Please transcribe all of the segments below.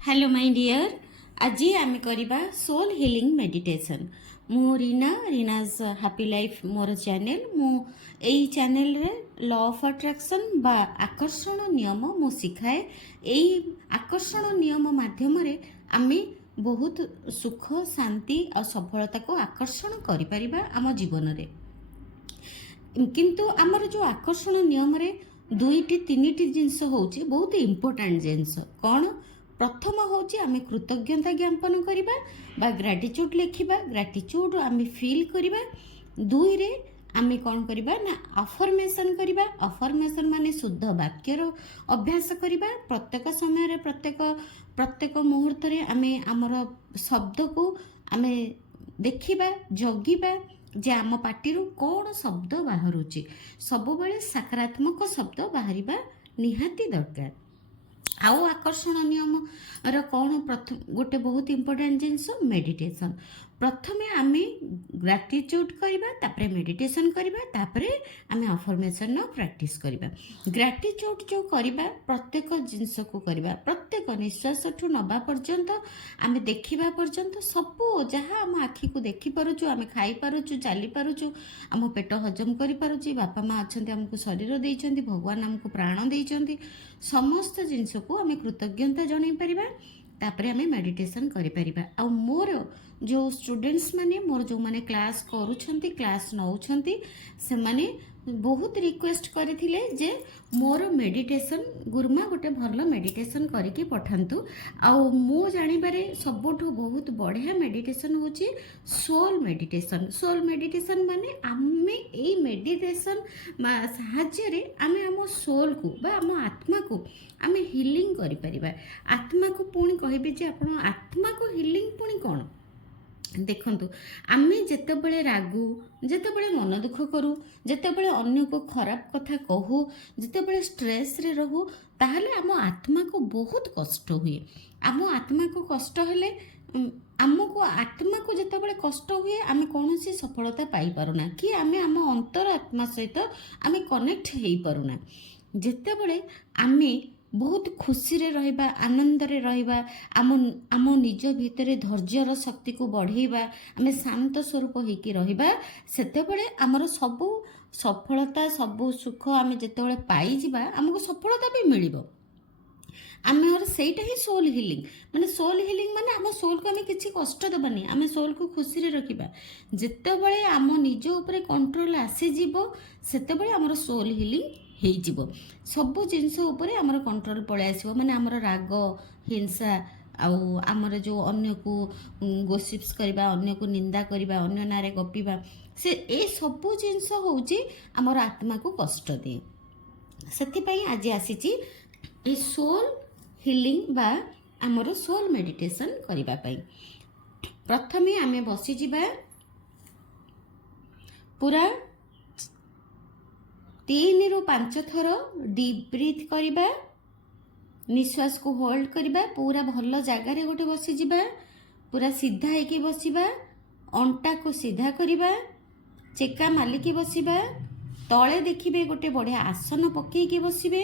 Hello my dear. आज आम करवा सोल हिलिंग मेडिटेशन। मु रीनाज हैप्पी लाइफ मोर चैनल। यही चैनल रे लॉ ऑफ अट्रैक्शन बा आकर्षण नियम मु सिखाए। यही आकर्षण नियम माध्यम रे आमे बहुत सुख शांति और सफलता को आकर्षण करि परिबा आम जीवन रे। किंतु आमर जो आकर्षण नियम रे दुईटी तीनिटी जिनस होची बहुत इम्पोर्टेंट जिनस कौन। प्रथम होची आमे कृतज्ञता ज्ञापन करिबा बा ग्रेटिट्यूड लिखिबा, ग्रेटिट्यूड आमे फील करिबा। दुई रे आमे कौन करिबा ना अफर्मेशन करिबा। अफर्मेशन माने शुद्ध वाक्यर अभ्यास करिबा। प्रत्येक समय रे प्रत्येक मुहूर्त रे आमे आमर शब्द को आमे देखिबा, जगिबा जे आम पाटिरू कौन शब्द बाहरुची। सब बेले सकारात्मक शब्द बाहरिबा निहाती दरकार। आउ आकर्षण नियम र कौन प्रथम गोटे बहुत इंपोर्टेंट जिनस मेडिटेशन। प्रथमे आमे ग्रेटिट्यूड करिबा, तापरे मेडिटेशन करिबा, तापरे आमे अफर्मेशन न प्रैक्टिस करिबा। ग्रेटिट्यूड जो करिबा प्रत्येक जिनस को करिबा, प्रत्येक निश्वास ठु नबा पर्यंत आमे देखिबा पर्यंत सब जहाँ आम आखि को देखि पारुछु, आमे खाई पारुछु, चली पारुछु, आम पेट हजम करि पारुछि, बापा माँ अच्छे आमको शरीर देइछन्ति, भगवान आमको प्राण देइछन्ति, समस्त जिनस को आमे कृतज्ञता जणाई परिबा। तापरे आमे मेडिटेशन करि परिबा। आ मोर जो स्टूडेंट्स माने मोर जो माने क्लास करूछन्ति, क्लास नउछन्ति, से माने बहुत रिक्वेस्ट करथिले जे मोर मेडिटेशन गुरुमा गोटे भल मेडिटेशन करिकी पठान्तु। आ मो जानिबारे सबठु बहुत बढ़िया मेडिटेशन होची सोल मेडिटेशन। सोल मेडिटेशन माने आमे एई मेडिटेशन साहाय्य रे आमे आम सोल को बा आम आत्मा को आमे हिलिंग करि परिबा। आत्मा को पुणी कहबे जे आपण आत्मा को हिलिंग पुणी कोन देखंतु। आमे जेतेबेले रागु, जेतेबेले मन दुख करू, जेतेबेले अन्य को खराब कथा कहू, जेतेबेले स्ट्रेस रे रहू, ताहले आम आत्मा को बहुत कष्ट हुए। आम आत्मा को कष्ट हेले आमको आत्मा को जेतेबेले कष्ट हुए आमे कौनसी सफलता पाई पारुना कि आमे आम अंतर आत्मा सहित आमे कनेक्ट हेई पारुना। जेतेबेले आमे बहुत खुशी रे रहिबा, आनंद रे रहिबा, आम निज भितरे धैर्यर शक्ति को बढ़ेबा, आमे शांत स्वरूप होइकी रहिबा, सेतेबेले आमर सबु सफलता सबु सुख आमे जेतेबेले पाई जिबा आमको सफलता भी मिलिबो। आमे और सेटा ही सोल हिलिंग माने सोल हिलिंग माने आम सोल को आमे किछि कष्ट दबानी, आमे सोल को खुशी रे रखिबा। जेतेबेले आम निज उपरे कंट्रोल आसी जिवो सेतेबेले आमर सोल हिलिंग हेइजिवो। सबु जिनस उपरे आमर कंट्रोल पळे आसीबो। माने आमर राग, हिंसा आउ आमर जो अन्य को गोसिप्स करबा, अन्य को निंदा करबा, अन्य नारे गपिबा, से ए सबु जिनस होउची आमर आत्मा को कष्ट दिए। सेति पई आज आसीची ए सोल हिलिंग बा आमर सोल मेडिटेशन करबा पई। प्रथमे आमे बसी जिबा, पूरा 3 ରୁ 5 थर डीप ब्रीथ करिबा, निश्वास को होल्ड करिबा, पूरा भल जगार गोटे बसी जिबा, पूरा सीधा हेकी बसिबा, अंटा को सीधा करिबा, चेका मालिकी बसिबा, तले देखिबे गोटे बढ़िया आसन पकेइकी बसिबे,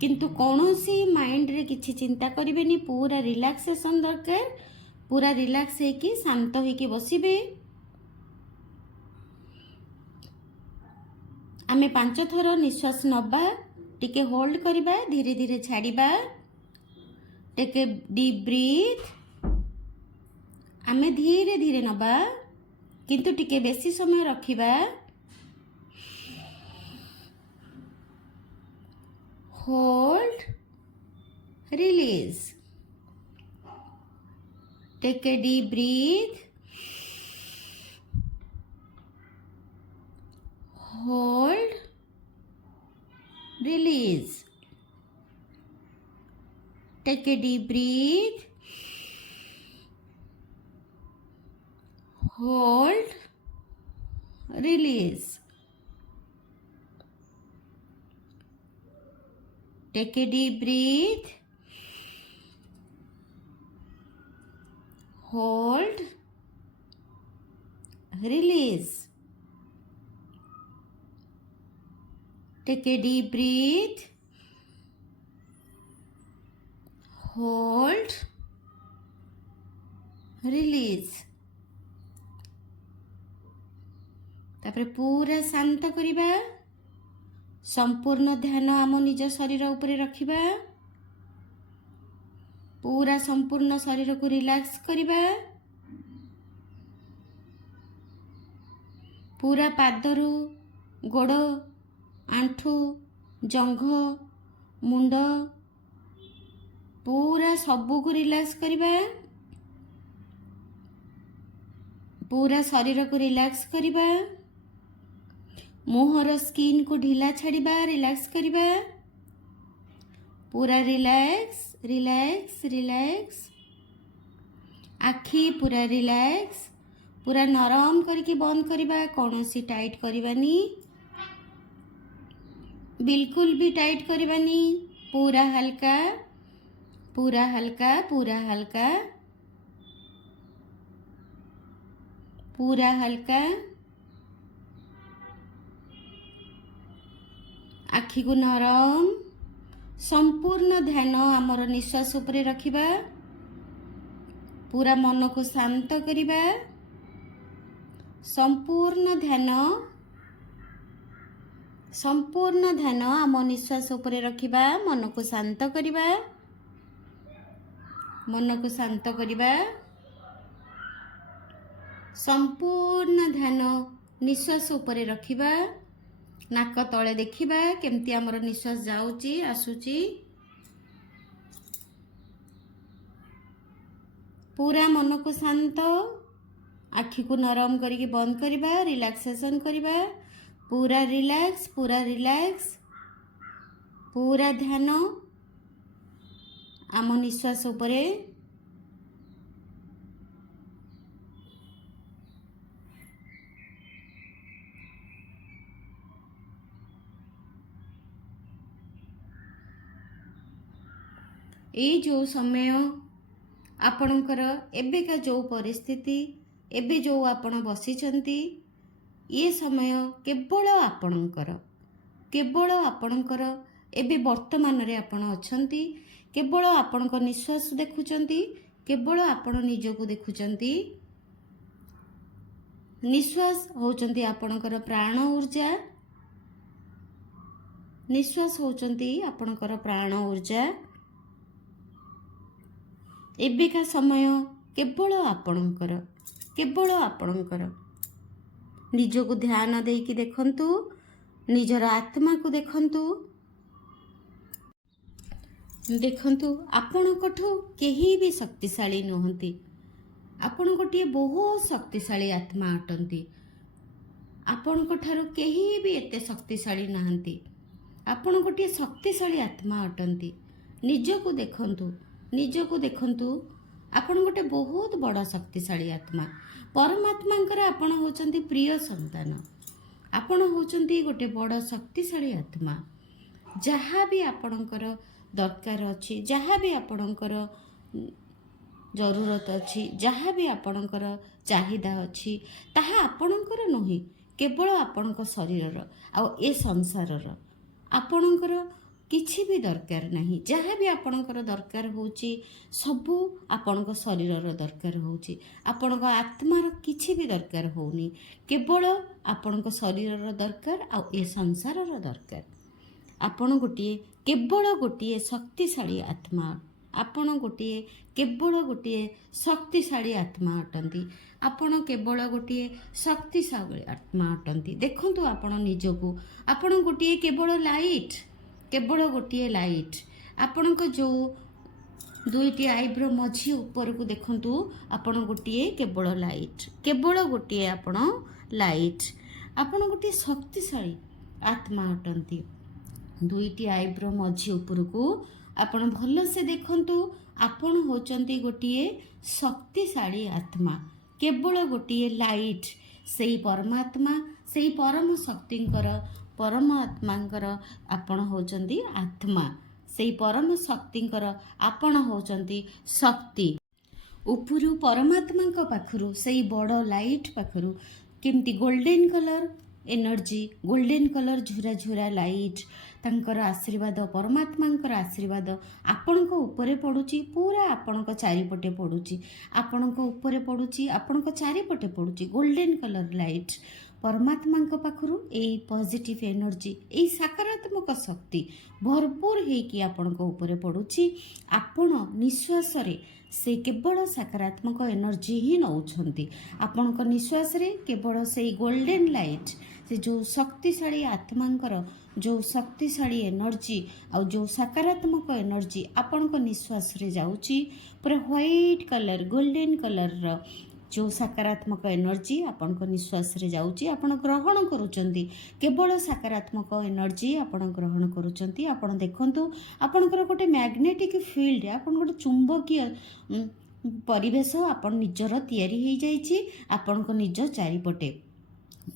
किंतु कौनसी माइंड रे किछि चिंता करिबेनी, पूरा रिलैक्सेशन दरकार। पूरा रिलैक्स हेकी शांत हेकी बसिबे। आमे 5 थर निश्वास नबा, टिके होल्ड करिबा, धीरे धीरे छाड़िबा, टेक ए डीप ब्रीथ। आमे धीरे धीरे नबा किंतु टिके बेसी समय रखिबा। Hold, release, take a deep breath, hold, release, take a deep breath, hold, release, take a deep breath, hold, release, take a deep breath, hold release. ତାପରେ ପୁରା ଶାନ୍ତ କରିବା। संपूर्ण ध्यान आम निज शरीर उपरे रखिबा। पूरा संपूर्ण शरीर को रिलैक्स करिबा। पूरा पादरू गोड़ आंठू जंघ मुंड पूरा सबू को रिलैक्स करिबा। पूरा शरीर को रिलैक्स करिबा। मुहर स्किन को ढीला छाड़िबा, रिलैक्स करिबा। पूरा रिलैक्स रिलैक्स रिलैक्स। आखि पूरा रिलैक्स, पूरा नरम करके बंद करिबा। कौनसी टाइट करिबानी, बिल्कुल भी टाइट करिबानी। पूरा हल्का पूरा हल्का पूरा हल्का पूरा हल्का। आखि को नरम। संपूर्ण ध्यान आमर निश्वास उपरे रखिबा। पूरा मन को शांत करिबा। संपूर्ण ध्यान आम निश्वास उपरे रखिबा। मन को शांत करिबा। मन को शांत करिबा। संपूर्ण ध्यान निश्वास उपरे रखिबा। नाक तले देखिबा केमती आमर निश्वास जाउची आसुची। पूरा मन को शांत। आखि को नरम करके बंद करिबा, रिलैक्सेशन करिबा। पूरा रिलैक्स पूरा रिलैक्स। पूरा ध्यान आम निश्वास उपरे। जो समय आपणकर एबेका जो परिस्थिति एबे जो आपण बसिचंती ये समय केवल आपणकर एबे वर्तमान रे आपण अछंती। केवल आपणक निश्वास देखुचंती। केवल आपण निजको देखुचंती। निश्वास होचंती आपणकर प्राण ऊर्जा। निश्वास होचंती आपणकर प्राण ऊर्जा। एबेका समय केवल आपणकर निजको ध्यान देकी देखंतु। निजर आत्मा को देखंतु। आपणकठू केही भी शक्तिशाली नहंती। आपण गोटे बहुत शक्तिशाली आत्मा अटंती। आपणकठारु केही भी एते शक्तिशाली नहंती। आपण गोटे शक्तिशाली आत्मा अटंती। निजको देखंतु। आपण गोटे बहुत बड़ा शक्तिशाली आत्मा। परमात्मांकर आपण होचंती प्रिय संतान। आपण होचंती गोटे बड़ा शक्तिशाली आत्मा। जहाँ भी आपणकर दरकार अछि, जहाँ भी आपणकर जरूरत अछि, जहाँ भी आपणकर चाहिदा अछि, ताहा आपणकर नोही, केवल आपणक शरीरर आ ए संसारर। आपणकर किछि भी दरकार नहीं। जहाँ भी आपणकर दरकार होची सबू आपणक शरीरर दरकार होची। आपणक आत्मार किछि भी दरकार होनी, केवल आपणक शरीरर दरकार आ ए संसारर दरकार। आपण केवल गोटे शक्तिशाली आत्मा। आपण केवल गोटे शक्तिशाली आत्मा अटंती। आपण केवल गोटे शक्तिशाली आत्मा अटंती। देखंतु आपण निजको। आपण गोटे केवल गोटे लाइट। आपणक जो दुईटी आईब्रो मझी ऊपर को देखंतु। आपण गोटे केवल गोटे आपण लाइट। आपण गोटे शक्तिशाली आत्मा अटंती। दुईटी आईब्रो मझी ऊपर को आपण भल से देखंतु। आपण होचंती गोटे शक्तिशाली आत्मा, केवल गोटे लाइट। सेई परमात्मा, सेई परम शक्तिंकर परमात्मांकर आपण होचंती आत्मा। सेई परम शक्तिंकर आपण होचंती शक्ति। उपरु परमात्मांक पाखरु सेई बड़ लाइट पाखरु केमती golden colour energy golden colour झुरा झुरा लाइट तांकर आशीर्वाद परमात्मांकर आशीर्वाद आपणक उपरे पड़ुची पूरा आपणक चारिपटे पड़ुची आपणक उपरे पड़ुची आपणक चारिपटे पड़ुची गोल्डन कलर लाइट परमात्मा पाखु यही पॉजिटिव एनर्जी यही सकारात्मक शक्ति भरपूर होगी आपणक उपरे पड़ुची आपण निश्वास से केवल सकारात्मक एनर्जी ही नौछंती आपणक निश्वास रे केवल से गोल्डन लाइट से जो शक्तिशाली आत्मांकर जो शक्तिशाली एनर्जी आ जो सकारात्मक एनर्जी आपणक निश्वास रे जाउची पूरा व्हाइट कलर गोल्डन कलर जो सकारात्मक एनर्जी आपणक निश्वास रे जाउची आपण ग्रहण करूचंती केवल सकारात्मक एनर्जी आपण ग्रहण करूचंती आपण देखंतु आपणकर गोटे मैग्नेटिक फील्ड आपण गोटे चुंबकीय परिवेश आपण निजर तयारी हो जाइछि आपणक निज चारिपटे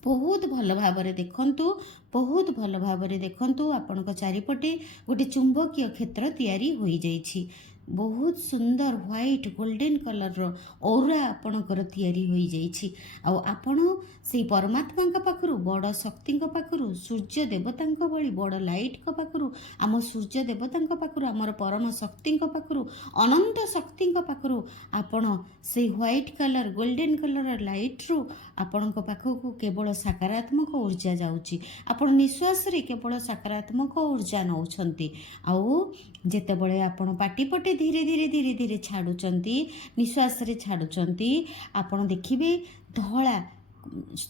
बहुत भल भाव देखंतु बहुत भल भाव देखंतु आपणक चारिपटे गोटे चुंबकीय क्षेत्र तयारी हो जाइछि बहुत सुंदर व्हाइट गोल्डन कलर रो औरा आपणकर तयारी हो जाइछि आ आपण से परमात्मा पाखरु बड़ शक्ति पाखरु सूर्य देवता भली बड़ लाइट पाखरु आम सूर्य देवता पाखरु आमर परम शक्ति पाखरु अनंत शक्ति पाखरु आपण से white colour golden colour light रू आपण पाखक केवल सकारात्मक ऊर्जा जाउची आपण निश्वास रे केवल सकारात्मक ऊर्जा नौछंती आउ जेतेबळे आपण पाटी पटे धीरे धीरे धीरे धीरे छाड़ुचंती निश्वास रे छाड़ुचंती आपण देखिबे धला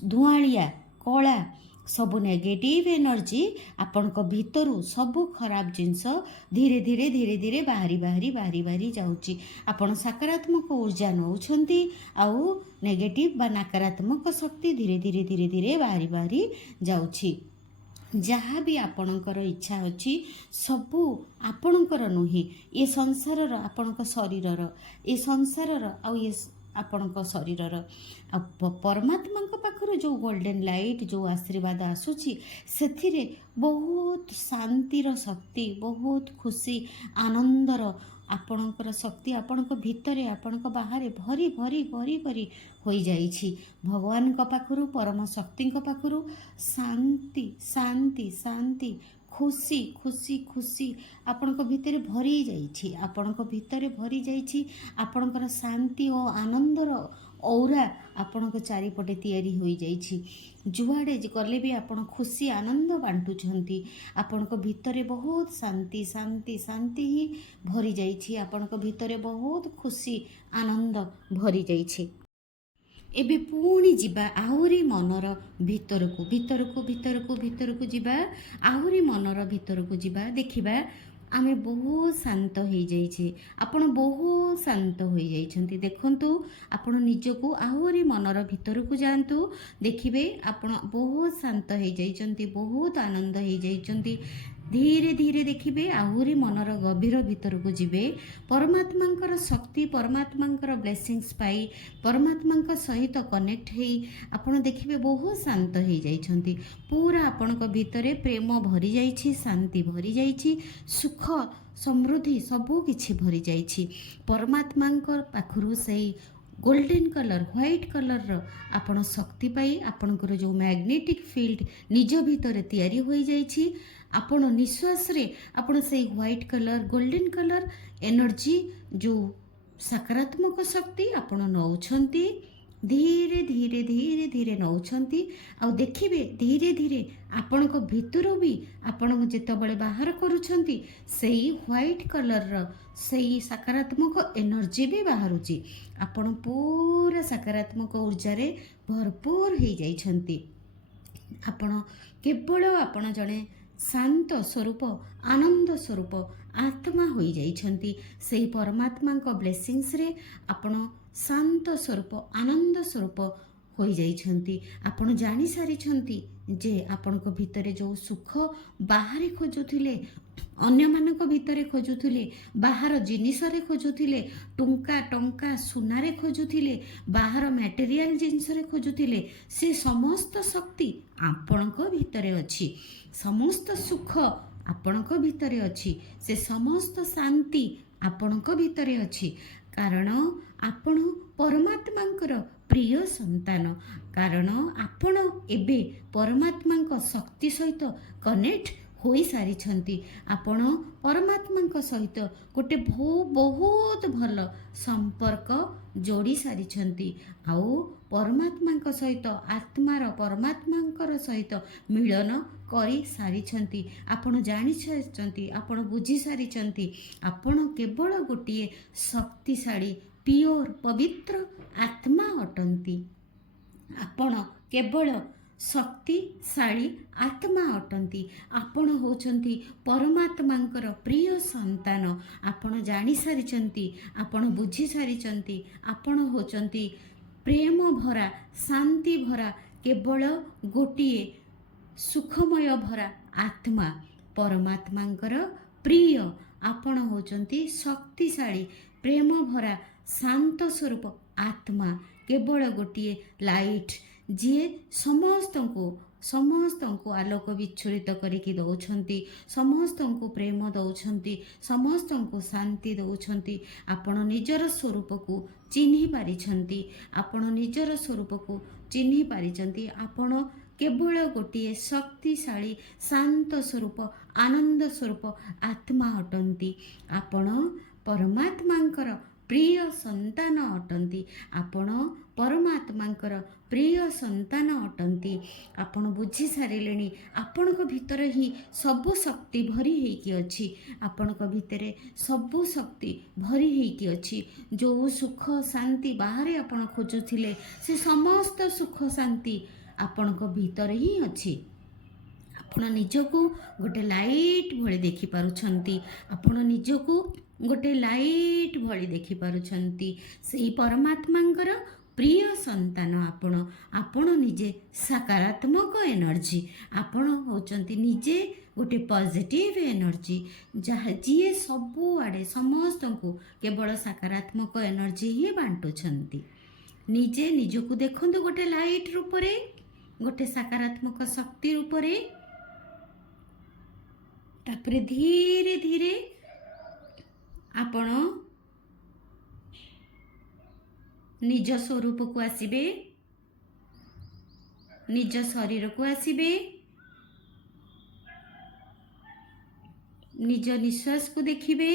धुआलिया कला सबु नेगेटिव एनर्जी आपणक भितरु सबु खराब जिनस धीरे धीरे धीरे धीरे बाहरी बाहरी बाहरी बाहरी जाउची आपण सकारात्मक ऊर्जा नौछंती आउ नेगेटिव बा नकारात्मक शक्ति धीरे धीरे धीरे धीरे बाहरी बाहरी जाउची जहाँ भी आपणकर इच्छा अच्छी सबू आपणकर नुहे ये संसार आपणक शरीर ये संसार आउ ये आपणक शरीर परमात्मा पाखर जो गोल्डन लाइट जो आशीर्वाद आसूची से बहुत शांतिर शक्ति बहुत खुशी आनंदर आपणकर शक्ति आपणक भितरे आपणक बाहर भरी भरी भरी भरी हो जाइछि भगवान पाखरु परम शक्ति पाखरु शांति शांति शांति खुशी खुशी खुशी आपणक भितरे भरी जाइछि आपणक भितरे भरी जाइछि आपणकर शांति और आनंदर औरा आपणक चारिपटे तैयारी हो जाइछि जुआड़े गले भी आपण खुशी आनंद बांटुछंती आपणक भितरे बहुत शांति शांति शांति ही भरी जाइछि आपणक भितरे बहुत खुशी आनंद भरी जाइछि एबे पुणी जिबा आहुरी मनर भितरकू भितरकू भितरकू भितरकू जिबा आहुरी मनर भितरकू जिबा देखिबा आमे बहुत शांत हो जाइछे आपण बहुत शांत हो जाइछंती देखंतु आपण निजको आहुरी मनर भितरकू जानतु देखिबे आपण बहुत शांत हो जाइछंती बहुत आनंद हो जाइछंती धीरे धीरे देखिए आहुरी मनर गभीर भीतर को जीवे परमात्मा शक्ति परमात्मा ब्लेसिंग्स पाई परमात्मा सहित कनेक्ट हो आपण देखिए बहुत शांत हो जाइछंती पूरा आपण भितर प्रेम भरी जाइछि शांति भरी जाइछि सुख समृद्धि सबू किछि भरी जाइछि परमात्मा पाखरु से गोल्डन कलर व्हाइट कलर आपण शक्ति पाई आपणकर जो मैग्नेटिक फील्ड निज भितर तैयारी हो जाइछि आपण निश्वास रे आपण से white colour golden colour energy जो सकारात्मक शक्ति आपण नौछंती धीरे धीरे धीरे धीरे नौछंती आ देखिबे धीरे धीरे आपणक भितरु भी आपण जेतबळे बाहर करूछंती सेही व्हाइट कलर सेही सकारात्मक एनर्जी भी बाहरुची आपण पूरा सकारात्मक ऊर्जा रे भरपूर हो जाइछंती आपण केवल आपण जणे शांत स्वरूप आनंद स्वरूप आत्मा हो जाइछंती सेही परमात्मा को ब्लेसिंग्स रे आपण शांत स्वरूप आनंद स्वरूप हो जाइछंती आपण जानि सारिछंती जे आपणक भितरे जो सुख बाहर खोजुथिले अन्य मानक भितरे खोजुथिले बाहर जिनिस रे खोजुथिले टंका टंका सुना रे खोजुथिले बाहर मटेरियल जिनिस रे खोजुथिले से समस्त शक्ति आपणक भितरे अछि समस्त सुख आपणक भितरे अछि से समस्त शांति आपणक भितरे अछि कारण आपण परमात्मांकर ପ୍ରିୟ ସନ୍ତାନ। କାରଣ ଆପଣ ଏବେ ପରମାତ୍ମାଙ୍କ ଶକ୍ତି ସହିତ କନେକ୍ଟ ହୋଇସାରିଛନ୍ତି। ଆପଣ ପରମାତ୍ମାଙ୍କ ସହିତ ଗୋଟେ ବହୁତ ଭଲ ସମ୍ପର୍କ ଯୋଡ଼ି ସାରିଛନ୍ତି। ଆଉ ପରମାତ୍ମାଙ୍କ ସହିତ ପରମାତ୍ମାଙ୍କର ସହିତ ମିଳନ କରିସାରିଛନ୍ତି। ଆପଣ ଜାଣିସାରିଛନ୍ତି, ଆପଣ ବୁଝିସାରିଛନ୍ତି। ଆପଣ କେବଳ ଗୋଟିଏ ଶକ୍ତିଶାଳୀ ପିଓର ପବିତ୍ର ଆତ୍ମା ଅଟନ୍ତି। ଆପଣ କେବଳ ଶକ୍ତିଶାଳୀ ଆତ୍ମା ଅଟନ୍ତି। ଆପଣ ହେଉଛନ୍ତି ପରମାତ୍ମାଙ୍କର ପ୍ରିୟ ସନ୍ତାନ। ଆପଣ ଜାଣିସାରିଛନ୍ତି, ଆପଣ ବୁଝିସାରିଛନ୍ତି। ଆପଣ ହେଉଛନ୍ତି ପ୍ରେମ ଭରା, ଶାନ୍ତି ଭରା, କେବଳ ଗୋଟିଏ ସୁଖମୟ ଭରା ଆତ୍ମା, ପରମାତ୍ମାଙ୍କର ପ୍ରିୟ। ଆପଣ ହେଉଛନ୍ତି ଶକ୍ତିଶାଳୀ, ପ୍ରେମ ଭରା, ଶାନ୍ତ ସ୍ୱରୂପ ଆତ୍ମା, କେବଳ ଗୋଟିଏ ଲାଇଟ୍, ଯିଏ ସମସ୍ତଙ୍କୁ ଆଲୋକ ବିଚ୍ଛୁରିତ କରିକି ଦେଉଛନ୍ତି, ସମସ୍ତଙ୍କୁ ପ୍ରେମ ଦେଉଛନ୍ତି, ସମସ୍ତଙ୍କୁ ଶାନ୍ତି ଦେଉଛନ୍ତି। ଆପଣ ନିଜର ସ୍ୱରୂପକୁ ଚିହ୍ନି ପାରିଛନ୍ତି। ଆପଣ ନିଜର ସ୍ୱରୂପକୁ ଚିହ୍ନି ପାରିଛନ୍ତି। ଆପଣ କେବଳ ଗୋଟିଏ ଶକ୍ତିଶାଳୀ, ଶାନ୍ତ ସ୍ୱରୂପ, ଆନନ୍ଦ ସ୍ୱରୂପ ଆତ୍ମା ଅଟନ୍ତି। ଆପଣ ପରମାତ୍ମାଙ୍କର ପ୍ରିୟ ସନ୍ତାନ ଅଟନ୍ତି। ଆପଣ ପରମାତ୍ମାଙ୍କର ପ୍ରିୟ ସନ୍ତାନ ଅଟନ୍ତି। ଆପଣ ବୁଝିସାରିଲେଣି, ଆପଣଙ୍କ ଭିତରେ ହିଁ ସବୁ ଶକ୍ତି ଭରି ହେଇକି ଅଛି। ଆପଣଙ୍କ ଭିତରେ ସବୁ ଶକ୍ତି ଭରି ହେଇକି ଅଛି। ଯେଉଁ ସୁଖ ଶାନ୍ତି ବାହାରେ ଆପଣ ଖୋଜୁଥିଲେ, ସେ ସମସ୍ତ ସୁଖ ଶାନ୍ତି ଆପଣଙ୍କ ଭିତରେ ହିଁ ଅଛି। ଆପଣ ନିଜକୁ ଗୋଟେ ଲାଇଟ୍ ଭଳି ଦେଖିପାରୁଛନ୍ତି। ଆପଣ ନିଜକୁ ଗୋଟେ ଲାଇଟ୍ ଭଳି ଦେଖିପାରୁଛନ୍ତି। ସେହି ପରମାତ୍ମାଙ୍କର ପ୍ରିୟ ସନ୍ତାନ ଆପଣ। ଆପଣ ନିଜେ ସକାରାତ୍ମକ ଏନର୍ଜି। ଆପଣ ହେଉଛନ୍ତି ନିଜେ ଗୋଟେ ପଜିଟିଭ ଏନର୍ଜି, ଯିଏ ସବୁଆଡ଼େ ସମସ୍ତଙ୍କୁ କେବଳ ସକାରାତ୍ମକ ଏନର୍ଜି ହିଁ ବାଣ୍ଟୁଛନ୍ତି। ନିଜେ ନିଜକୁ ଦେଖନ୍ତୁ ଗୋଟେ ଲାଇଟ୍ ରୂପରେ, ଗୋଟେ ସକାରାତ୍ମକ ଶକ୍ତି ରୂପରେ। ତାପରେ ଧୀରେ ଧୀରେ ଆପଣ ନିଜ ସ୍ୱରୂପକୁ ଆସିବେ, ନିଜ ଶରୀରକୁ ଆସିବେ, ନିଜ ନିଶ୍ୱାସକୁ ଦେଖିବେ।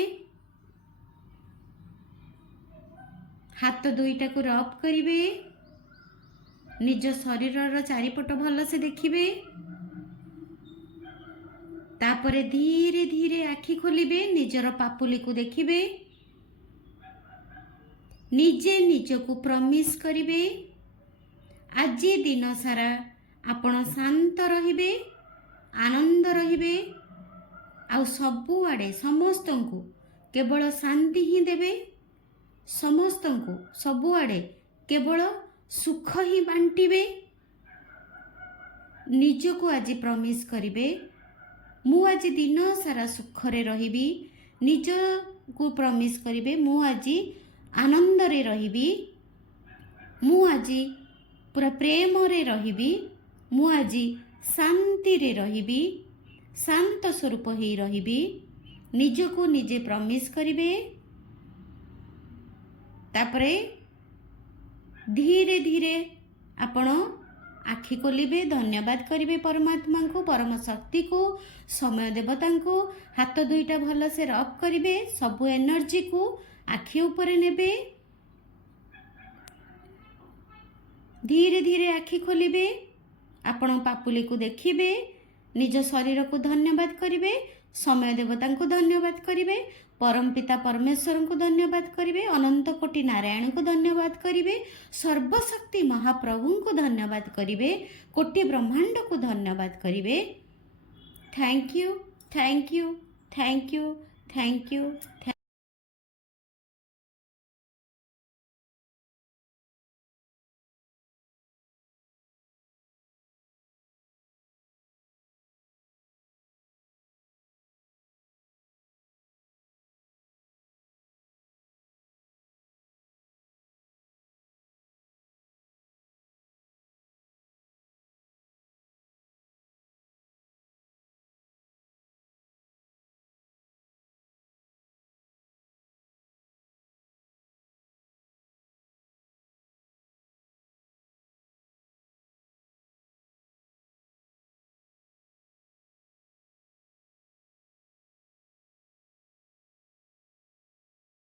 ହାତ ଦୁଇଟାକୁ ରବ୍ କରିବେ। ନିଜ ଶରୀରର ଚାରିପଟ ଭଲସେ ଦେଖିବେ। ତାପରେ ଧୀରେ ଧୀରେ ଆଖି ଖୋଲିବେ, ନିଜର ପାପୁଲିକୁ ଦେଖିବେ। ନିଜେ ନିଜକୁ ପ୍ରମିସ୍ କରିବେ, ଆଜି ଦିନ ସାରା ଆପଣ ଶାନ୍ତ ରହିବେ, ଆନନ୍ଦ ରହିବେ, ଆଉ ସବୁଆଡ଼େ ସମସ୍ତଙ୍କୁ କେବଳ ଶାନ୍ତି ହିଁ ଦେବେ। ସମସ୍ତଙ୍କୁ ସବୁଆଡ଼େ କେବଳ ସୁଖ ହିଁ ବାଣ୍ଟିବେ। ନିଜକୁ ଆଜି ପ୍ରମିସ୍ କରିବେ, ମୁଁ ଆଜି ଦିନ ସାରା ସୁଖରେ ରହିବି। ନିଜକୁ ପ୍ରମିସ୍ କରିବେ, ମୁଁ ଆଜି ଆନନ୍ଦରେ ରହିବି, ମୁଁ ଆଜି ପୁରା ପ୍ରେମରେ ରହିବି, ମୁଁ ଆଜି ଶାନ୍ତିରେ ରହିବି, ଶାନ୍ତ ସ୍ୱରୂପ ହେଇ ରହିବି। ନିଜକୁ ନିଜେ ପ୍ରମିସ୍ କରିବେ। ତାପରେ ଧୀରେ ଧୀରେ ଆପଣ ଆଖି ଖୋଲିବେ, ଧନ୍ୟବାଦ କରିବେ ପରମାତ୍ମାଙ୍କୁ, ପରମ ଶକ୍ତିକୁ, ସମୟ ଦେବତାଙ୍କୁ। ହାତ ଦୁଇଟା ଭଲସେ ରବ୍ କରିବେ, ସବୁ ଏନର୍ଜିକୁ ଆଖି ଉପରେ ନେବେ। ଧୀରେ ଧୀରେ ଆଖି ଖୋଲିବେ, ଆପଣ ପାପୁଲିକୁ ଦେଖିବେ, ନିଜ ଶରୀରକୁ ଧନ୍ୟବାଦ କରିବେ, ସମୟ ଦେବତାଙ୍କୁ ଧନ୍ୟବାଦ କରିବେ, ପରମ ପିତା ପରମେଶ୍ୱରଙ୍କୁ ଧନ୍ୟବାଦ କରିବେ, ଅନନ୍ତ କୋଟି ନାରାୟଣଙ୍କୁ ଧନ୍ୟବାଦ କରିବେ, ସର୍ବଶକ୍ତି ମହାପ୍ରଭୁଙ୍କୁ ଧନ୍ୟବାଦ କରିବେ, କୋଟି ବ୍ରହ୍ମାଣ୍ଡକୁ ଧନ୍ୟବାଦ କରିବେ। Thank you, thank you, thank you, thank you.